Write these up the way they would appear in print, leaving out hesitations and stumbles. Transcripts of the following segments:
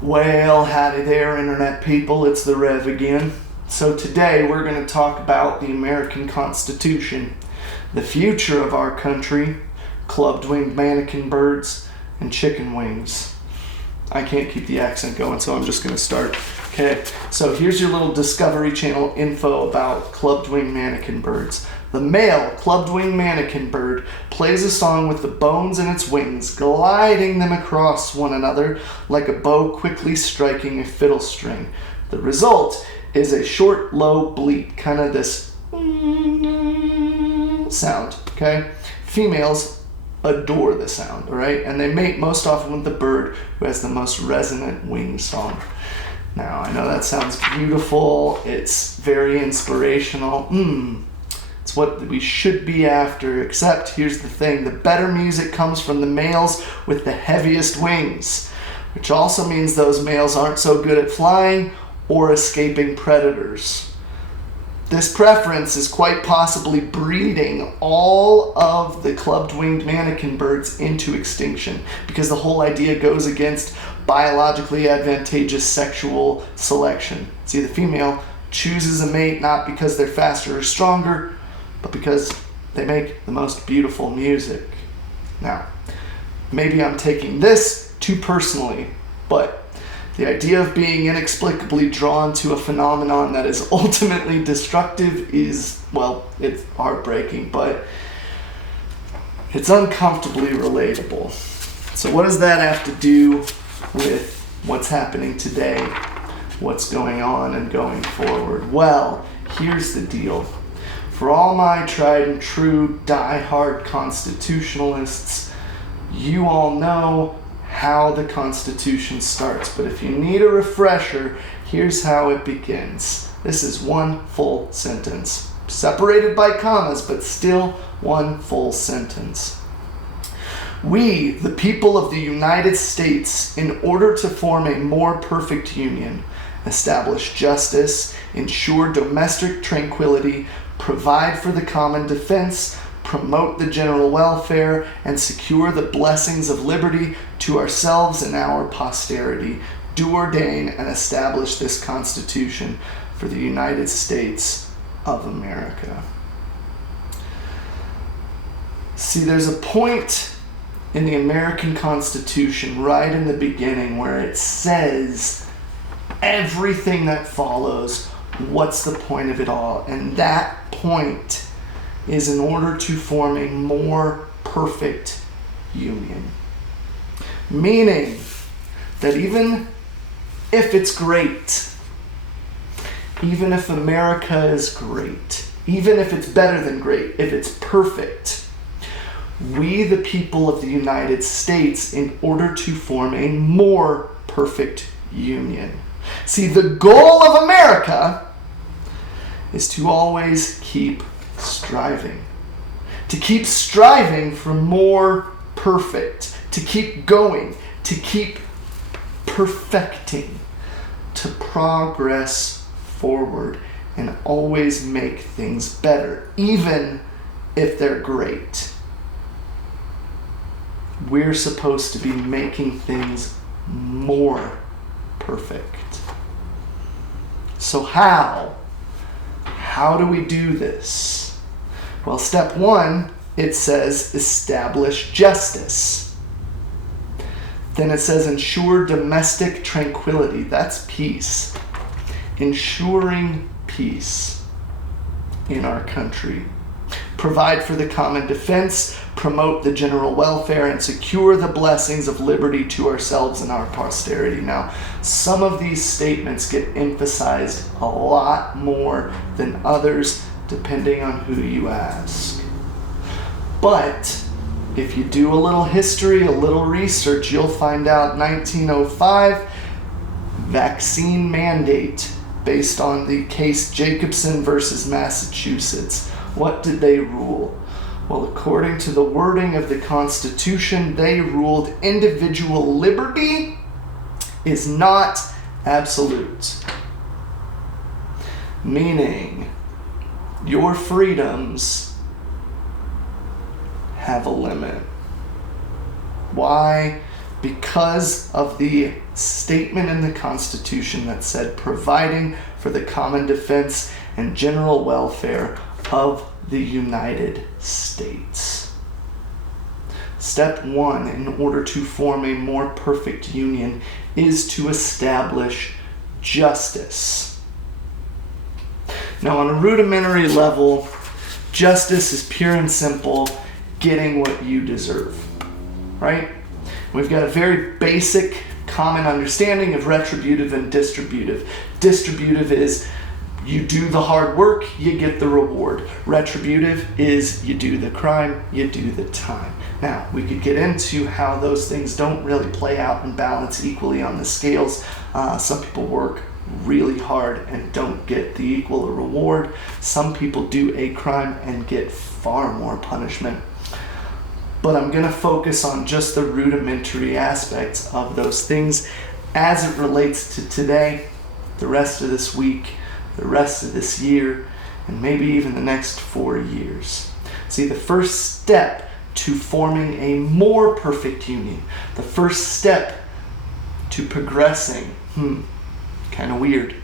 Well, howdy there, Internet people. It's the Rev again. So today we're going to talk about the American Constitution, the future of our country, clubbed-winged Manakin Birds, and chicken wings. I can't keep the accent going, so I'm just going to start. Okay, so here's your little Discovery Channel info about clubbed-winged Manakin Birds. The male clubbed-winged Manakin bird plays a song with the bones in its wings, gliding them across one another like a bow quickly striking a fiddle string. The result is a short, low bleat, kind of this sound, okay? Females adore the sound, all right? And they mate most often with the bird who has the most resonant wing song. Now, I know that sounds beautiful. It's very inspirational. It's what we should be after, except here's the thing. The better music comes from the males with the heaviest wings, which also means those males aren't so good at flying or escaping predators. This preference is quite possibly breeding all of the clubbed-winged Manakin birds into extinction, because the whole idea goes against biologically advantageous sexual selection. See, the female chooses a mate not because they're faster or stronger, but because they make the most beautiful music. Now, maybe I'm taking this too personally, but the idea of being inexplicably drawn to a phenomenon that is ultimately destructive is, well, it's heartbreaking, but it's uncomfortably relatable. So what does that have to do with what's happening today, what's going on and going forward? Well, here's the deal. For all my tried and true die-hard constitutionalists, you all know how the Constitution starts. But if you need a refresher, here's how it begins. This is one full sentence, separated by commas, but still one full sentence. We, the people of the United States, in order to form a more perfect union, establish justice, ensure domestic tranquility, provide for the common defense, promote the general welfare, and secure the blessings of liberty to ourselves and our posterity, do ordain and establish this Constitution for the United States of America. See, there's a point in the American Constitution right in the beginning where it says everything that follows. What's the point of it all? And that point is in order to form a more perfect union. Meaning that even if it's great, even if America is great, even if it's better than great, if it's perfect, we, the people of the United States, in order to form a more perfect union. See, the goal of America is to always keep striving. To keep striving for more perfect. To keep going. To keep perfecting. To progress forward and always make things better, even if they're great. We're supposed to be making things more perfect. So how? How do we do this? Well, step one, it says establish justice. Then it says ensure domestic tranquility. That's peace. Ensuring peace in our country. Provide for the common defense, promote the general welfare, and secure the blessings of liberty to ourselves and our posterity. Now, some of these statements get emphasized a lot more than others, depending on who you ask. But if you do a little history, a little research, you'll find out 1905 vaccine mandate based on the case Jacobson versus Massachusetts. What did they rule? Well, according to the wording of the Constitution, they ruled individual liberty is not absolute. Meaning, your freedoms have a limit. Why? because of the statement in the Constitution that said providing for the common defense and general welfare of the United States. Step 1 in order to form a more perfect union is to establish justice. Now, on a rudimentary level, justice is pure and simple getting what you deserve, right? We've got a very basic common understanding of retributive and distributive. Distributive is you do the hard work, you get the reward. Retributive is you do the crime, you do the time. Now, we could get into how those things don't really play out and balance equally on the scales. Some people work really hard and don't get the equal reward. Some people do a crime and get far more punishment. But I'm going to focus on just the rudimentary aspects of those things as it relates to today, the rest of this week, the rest of this year, and maybe even the next 4 years. See, the first step to forming a more perfect union, the first step to progressing, kind of weird.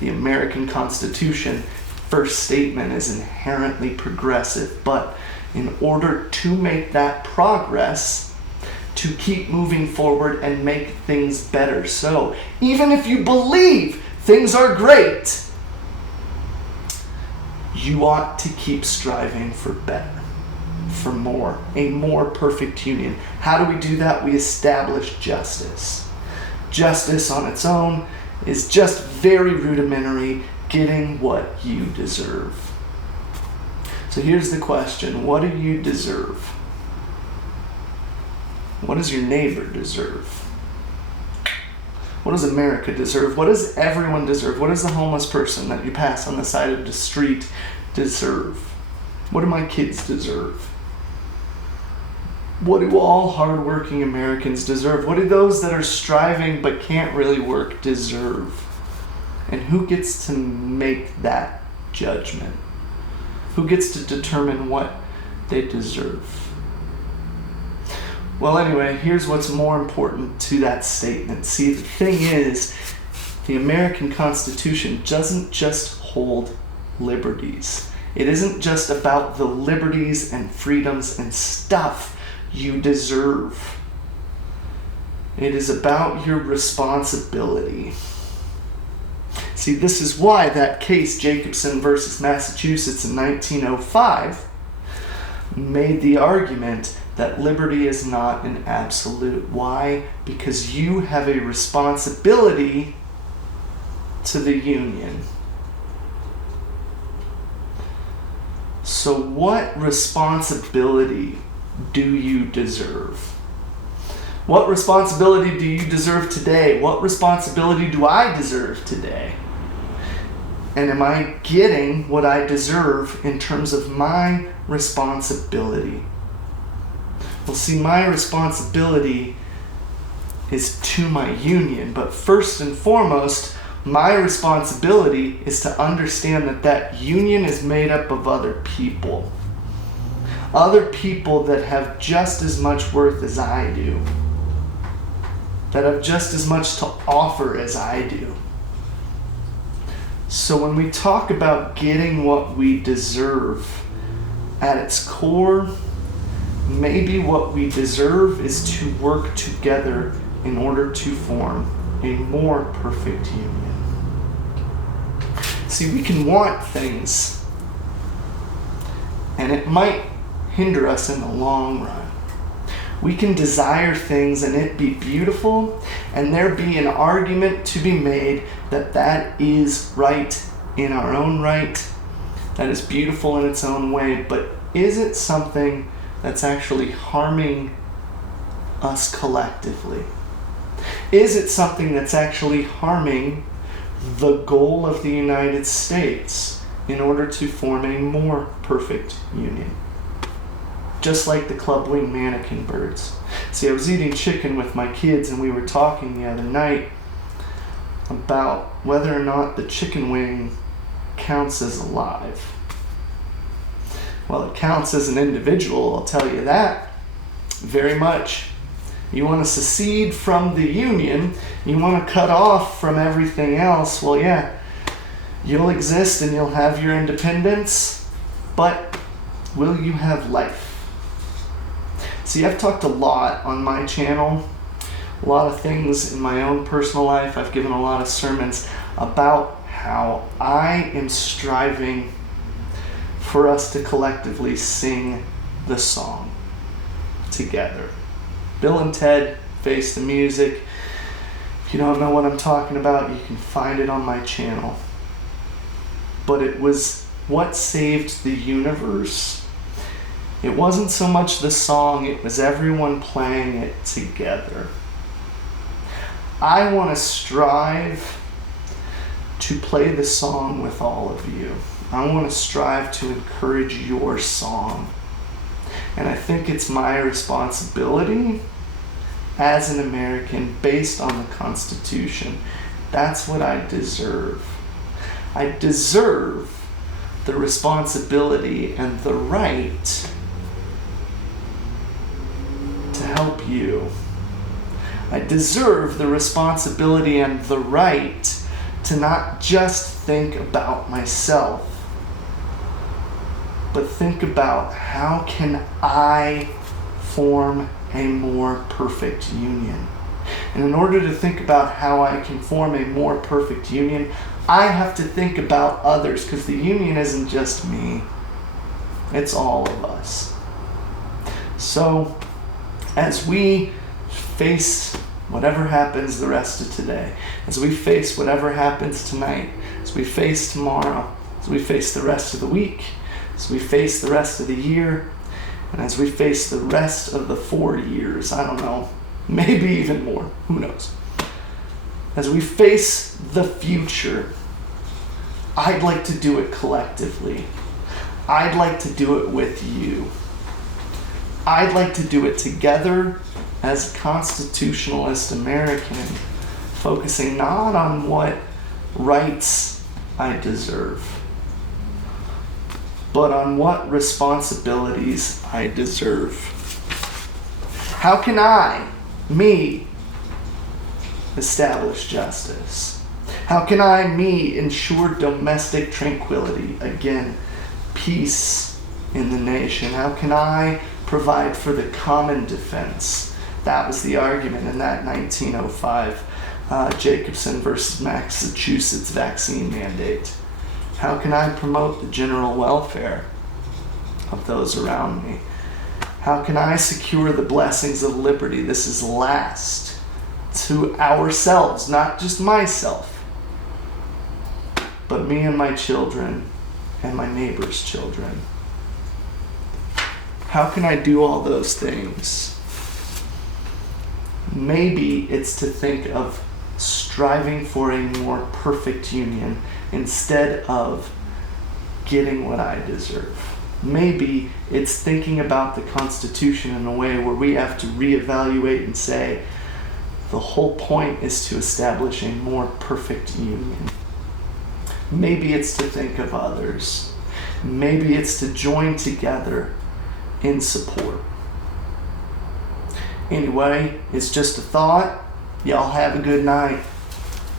The American Constitution, first statement, is inherently progressive, but in order to make that progress, to keep moving forward and make things better. So, even if you believe things are great, you ought to keep striving for better, for more, a more perfect union. How do we do that? We establish justice. Justice on its own is just very rudimentary, getting what you deserve. So here's the question: what do you deserve? What does your neighbor deserve? What does America deserve? What does everyone deserve? What does the homeless person that you pass on the side of the street deserve? What do my kids deserve? What do all hardworking Americans deserve? What do those that are striving but can't really work deserve? And who gets to make that judgment? Who gets to determine what they deserve? Well, anyway, here's what's more important to that statement. See, the thing is, the American Constitution doesn't just hold liberties. It isn't just about the liberties and freedoms and stuff you deserve. It is about your responsibility. See, this is why that case, Jacobson versus Massachusetts in 1905, made the argument that liberty is not an absolute. Why? Because you have a responsibility to the Union. So what responsibility do you deserve? What responsibility do you deserve today? What responsibility do I deserve today? And am I getting what I deserve in terms of my responsibility? Well, see, my responsibility is to my union, but first and foremost, my responsibility is to understand that that union is made up of other people. Other people that have just as much worth as I do. That have just as much to offer as I do. So when we talk about getting what we deserve, at its core, maybe what we deserve is to work together in order to form a more perfect union. See, we can want things, and it might hinder us in the long run. We can desire things and it be beautiful, and there be an argument to be made that that is right in our own right, that is beautiful in its own way, but is it something that's actually harming us collectively? Is it something that's actually harming the goal of the United States in order to form a more perfect union? Just like the club wing Manakin Birds. See, I was eating chicken with my kids and we were talking the other night about whether or not the chicken wing counts as alive. Well, it counts as an individual, I'll tell you that. Very much. You want to secede from the Union. You want to cut off from everything else. Well, yeah, you'll exist and you'll have your independence, but will you have life? See, I've talked a lot on my channel, a lot of things in my own personal life. I've given a lot of sermons about how I am striving for us to collectively sing the song together. Bill and Ted Face the Music. If you don't know what I'm talking about, you can find it on my channel. But it was what saved the universe. It wasn't so much the song, it was everyone playing it together. I want to strive to play the song with all of you. I want to strive to encourage your song. And I think it's my responsibility as an American, based on the Constitution. That's what I deserve. I deserve the responsibility and the right to help you. I deserve the responsibility and the right to not just think about myself, but think about how can I form a more perfect union. And in order to think about how I can form a more perfect union, I have to think about others, because the union isn't just me, it's all of us. So as we face whatever happens the rest of today, as we face whatever happens tonight, as we face tomorrow, as we face the rest of the week, as we face the rest of the year, and as we face the rest of the 4 years, I don't know, maybe even more, who knows. As we face the future, I'd like to do it collectively. I'd like to do it with you. I'd like to do it together as a constitutionalist American, focusing not on what rights I deserve, but on what responsibilities I deserve. How can I, me, establish justice? How can I, me, ensure domestic tranquility? Again, peace in the nation. How can I provide for the common defense? That was the argument in that 1905 Jacobson versus Massachusetts vaccine mandate. How can I promote the general welfare of those around me? How can I secure the blessings of liberty? This is last to ourselves, not just myself, but me and my children and my neighbor's children. How can I do all those things? Maybe it's to think of striving for a more perfect union instead of getting what I deserve. Maybe it's thinking about the Constitution in a way where we have to reevaluate and say, the whole point is to establish a more perfect union. Maybe it's to think of others. Maybe it's to join together in support. Anyway, it's just a thought. Y'all have a good night.